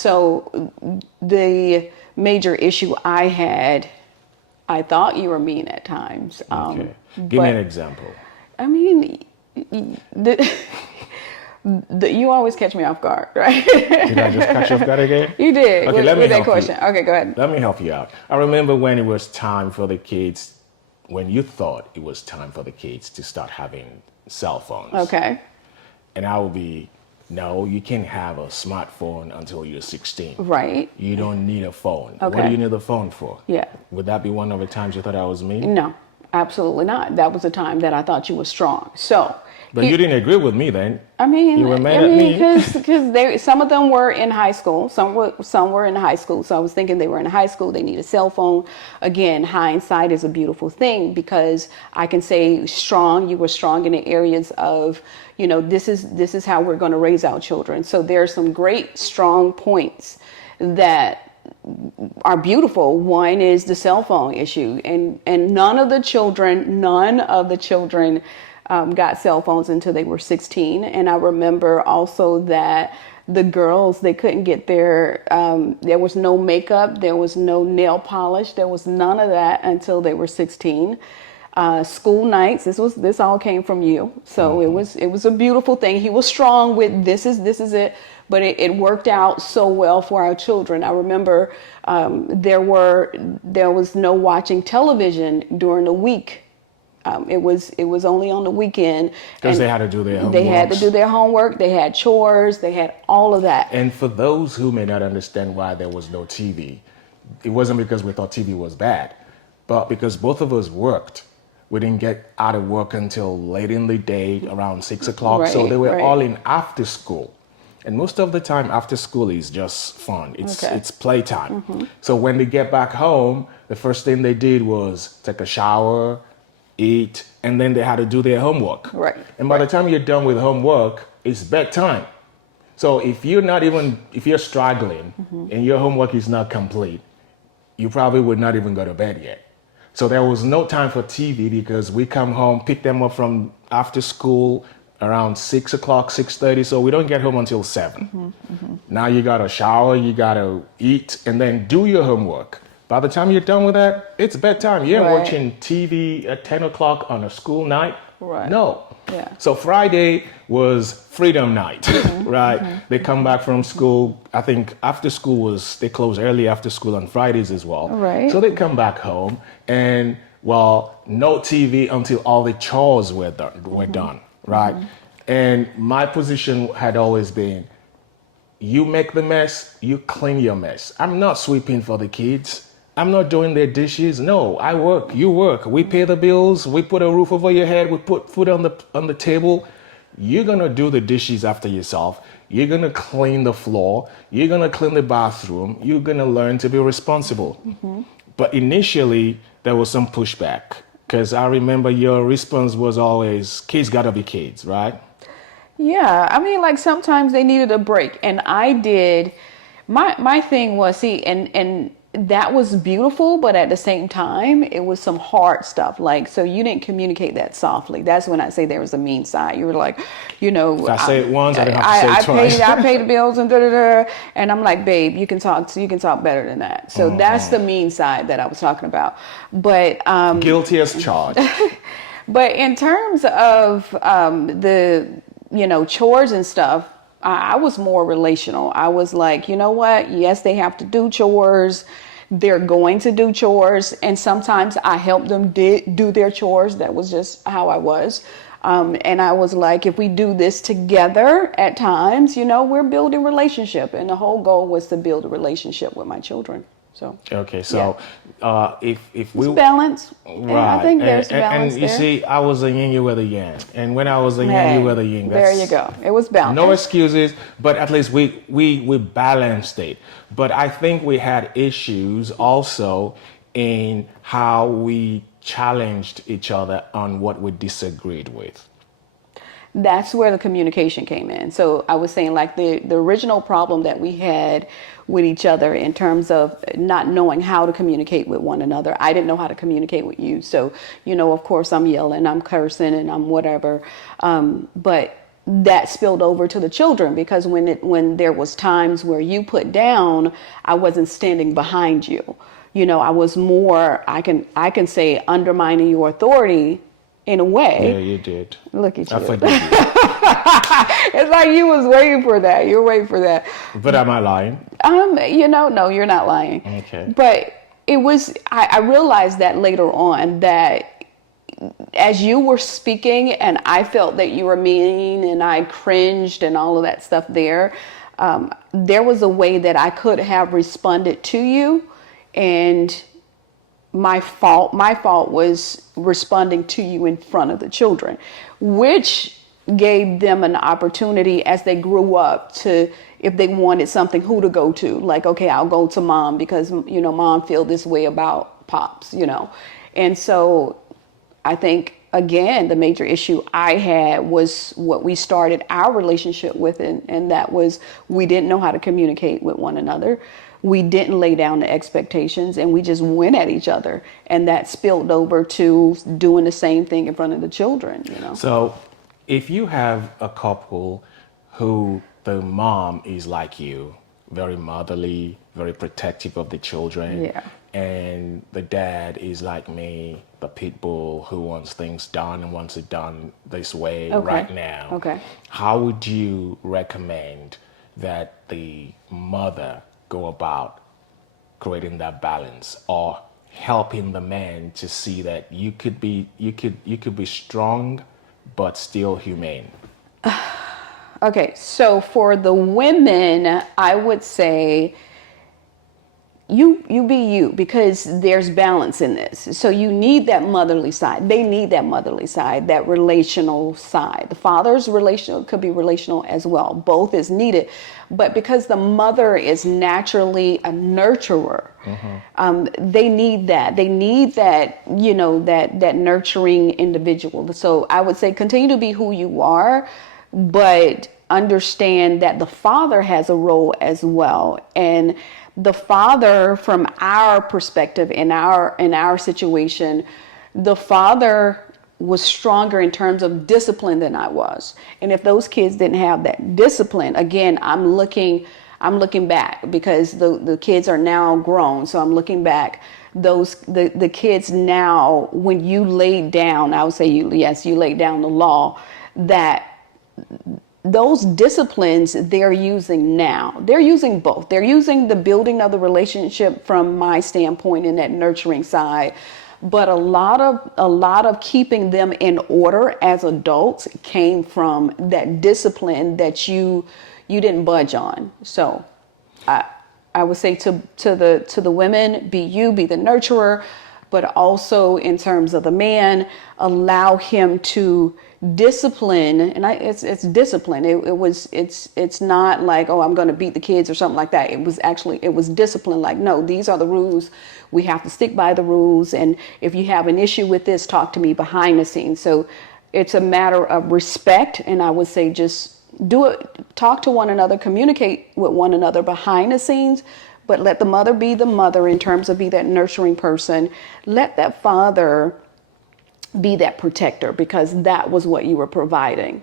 So the major issue I had, I thought you were mean at times. Okay. Give me an example. I mean, the, you always catch me off guard, right? Did I just catch you off guard again? You did. Okay, let me with that help question. you. Okay, go ahead. Let me help you out. I remember when it was time for the kids, when you thought it was time for the kids to start having cell phones. Okay. And I would be, no, you can't have a smartphone until you're 16. Right. You don't need a phone. Okay. What do you need the phone for? Yeah. Would that be one of the times you thought I was mean? No, absolutely not. That was the time that I thought you were strong. So. But you didn't agree with me then. I mean, you were mad at me because some of them were in high school. Some were in high school. So I was thinking they were in high school. They need a cell phone. Again, hindsight is a beautiful thing because I can say strong. You were strong in the areas of, this is how we're going to raise our children. So there are some great strong points that are beautiful. One is the cell phone issue, and none of the children got cell phones until they were 16. And I remember also that the girls, they couldn't get there was no makeup, there was no nail polish, there was none of that until they were 16. School nights, this all came from you. So it was a beautiful thing. He was strong with this is it, but it worked out so well for our children. I remember there was no watching television during the week. It was only on the weekend. Because they had to do their homework. They had to do their homework. They had chores. They had all of that. And for those who may not understand why there was no TV, it wasn't because we thought TV was bad, but because both of us worked. We didn't get out of work until late in the day, around 6 o'clock. Right, so they were right. all in after school. And most of the time, after school is just fun. It's playtime. Mm-hmm. So when they get back home, the first thing they did was take a shower, eat, and then they had to do their homework. Right. And by the time you're done with homework, it's bedtime. So if you're struggling and your homework is not complete, you probably would not even go to bed yet. So there was no time for TV because we come home, pick them up from after school around 6 o'clock, 6:30. So we don't get home until 7. Now you got to shower, you got to eat, and then do your homework. By the time you're done with that, it's bedtime. You're Right. watching TV at 10 o'clock on a school night. Right. No. Yeah. So Friday was freedom night, right? They come back from school. I think they close early after school on Fridays as well. Right. So they come back home and, no TV until all the chores were done, right? And my position had always been, you make the mess, you clean your mess. I'm not sweeping for the kids. I'm not doing their dishes. No, I work, you work. We pay the bills, we put a roof over your head, we put food on the table. You're gonna do the dishes after yourself. You're gonna clean the floor. You're gonna clean the bathroom. You're gonna learn to be responsible. But initially, there was some pushback because I remember your response was always, kids gotta be kids, right? Yeah, I mean, like sometimes they needed a break, and I did. My thing was, and that was beautiful, but at the same time, it was some hard stuff. Like, so you didn't communicate that softly. That's when I say there was a mean side. You were like, If I say it once, I didn't have to say it twice. I pay the bills and and I'm like, babe, you can talk better than that. So that's the mean side that I was talking about. But guilty as charged. But in terms of the chores and stuff, I was more relational. I was like, you know what? Yes, they have to do chores. They're going to do chores. And sometimes I help them do their chores. That was just how I was. And I was like, if we do this together at times, we're building relationship. And the whole goal was to build a relationship with my children. So okay, so if we balance, right, I think there's balance and you there. see, I was a yin, you were the yang, and when I was a yin, you were the yin. There you go. It was balanced. No excuses, but at least we balanced it. But I think we had issues also in how we challenged each other on what we disagreed with. That's where the communication came in. So I was saying, like, the original problem that we had with each other in terms of not knowing how to communicate with one another. I didn't know how to communicate with you. So, of course I'm yelling, I'm cursing, and I'm whatever. But that spilled over to the children, because when there was times where you put down, I wasn't standing behind you. You know, I was more, I can say, undermining your authority in a way. Yeah, you did. Look at you. I forgive you. It's like you was waiting for that. You're waiting for that. But am I lying? You know, no, you're not lying. Okay. But it was, I realized that later on, that as you were speaking and I felt that you were mean and I cringed and all of that stuff there was a way that I could have responded to you. And my fault was responding to you in front of the children, which gave them an opportunity as they grew up to, if they wanted something, who to go to. Like, okay, I'll go to mom because, you know, mom feel this way about pops, you know. And so I think, again, the major issue I had was what we started our relationship with, and that was, we didn't know how to communicate with one another. We didn't lay down the expectations, and we just went at each other. And that spilled over to doing the same thing in front of the children, you know. So if you have a couple who the mom is like you, very motherly, very protective of the children, Yeah. and the dad is like me, the pit bull who wants things done and wants it done this way right now. Okay. How would you recommend that the mother go about creating that balance, or helping the man to see that you could be strong but still humane? Okay, so for the women, I would say you be you, because there's balance in this. So you need that motherly side. They need that motherly side, that relational side. The father's relational could be relational as well. Both is needed. But because the mother is naturally a nurturer, they need that. They need that, you know, that nurturing individual. So I would say continue to be who you are, but understand that the father has a role as well. And the father, from our perspective, in our situation, the father was stronger in terms of discipline than I was. And if those kids didn't have that discipline, again, I'm looking back, because the kids are now grown. So I'm looking back. The kids now, when you laid down, I would say you laid down the law, that those disciplines they're using now. They're using both. They're using the building of the relationship from my standpoint in that nurturing side. But a lot of keeping them in order as adults came from that discipline that you didn't budge on. So I would say to the women, be you, be the nurturer, but also in terms of the man, allow him to discipline. And it's discipline. It's not like, oh, I'm going to beat the kids or something like that. It was discipline. Like, no, these are the rules. We have to stick by the rules. And if you have an issue with this, talk to me behind the scenes. So it's a matter of respect. And I would say just do it. Talk to one another, communicate with one another behind the scenes, but let the mother be the mother in terms of be that nurturing person. Let that father be that protector, because that was what you were providing.